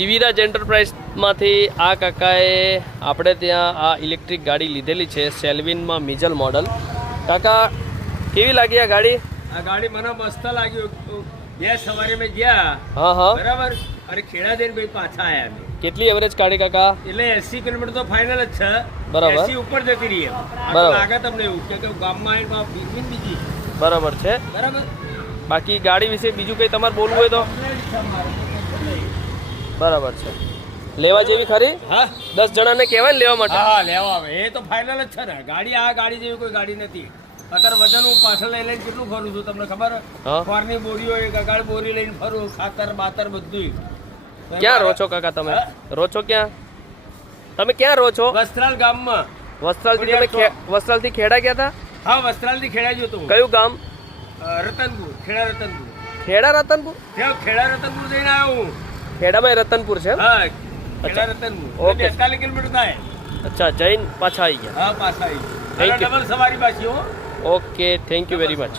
ઈવીરાજ એન્ટરપ્રાઇઝમાંથી આ કાકાએ આપણે ત્યાં આ ઇલેક્ટ્રિક ગાડી લીધેલી છે સેલ્વિનમાં મિઝલ મોડલ. કાકા કેવી લાગી આ ગાડી? આ ગાડી મને મસ્ત લાગ્યું. બે સવારે મેં ગયા, હા હા બરાબર, અને ખેડા જઈને ભાઈ પાછા આવ્યા અમે. કેટલી એવરેજ કાઢી કાકા? એટલે 80 કિલોમીટર તો ફાઇનલ જ છે. બરાબર. 80 ઉપર જતી રહી એમ. બરાબર. લાગે તમને એવું કે ગામમાં આવીને બીજી બરાબર છે. બરાબર. બાકી ગાડી વિશે બીજું કંઈ તમારે બોલવું હોય તો? બરાબર છે. લેવા જેવી ખરી? હા, 10 જણાને કહેવાય ને લેવા માટે? હા લેવા આવે એ તો ફાઇનલ જ છે ને. ગાડી આ ગાડી જેવી કોઈ ગાડી નથી. અત્યારે વજન હું પાછળ લઈને કેટલું ફરું છું તમને ખબર? હા. ખોરની બોરી હોય, ગગાડ બોરી લઈને ફરું, ખાતર બાતર બધું. ક્યાં રહો છો કાકા તમે? રહો છો ક્યાં? તમે ક્યાં રહો છો? વસ્ત્રાલ ગામમાં. વસ્ત્રાલથી તમે વસ્ત્રાલથી ખેડા ગયા હતા? હા, વસ્ત્રાલથી ખેડા ગયો તો. કયું ગામ? રતનપુર, ખેડા રતનપુર. ખેડા રતનપુર? ત્યાં ખેડા રતનપુર જઈને આવ્યો હું. ખેડામાં રતનપુર છે એમ? હા, ખેડા રતનપુર. ઓકે. 45 કિલોમીટર થાય. અચ્છા, જૈન પાછા આવી ગયા. હા, પાછા આવી. Thank you. ડબલ સવારી પાછી હો. Okay, thank you very much.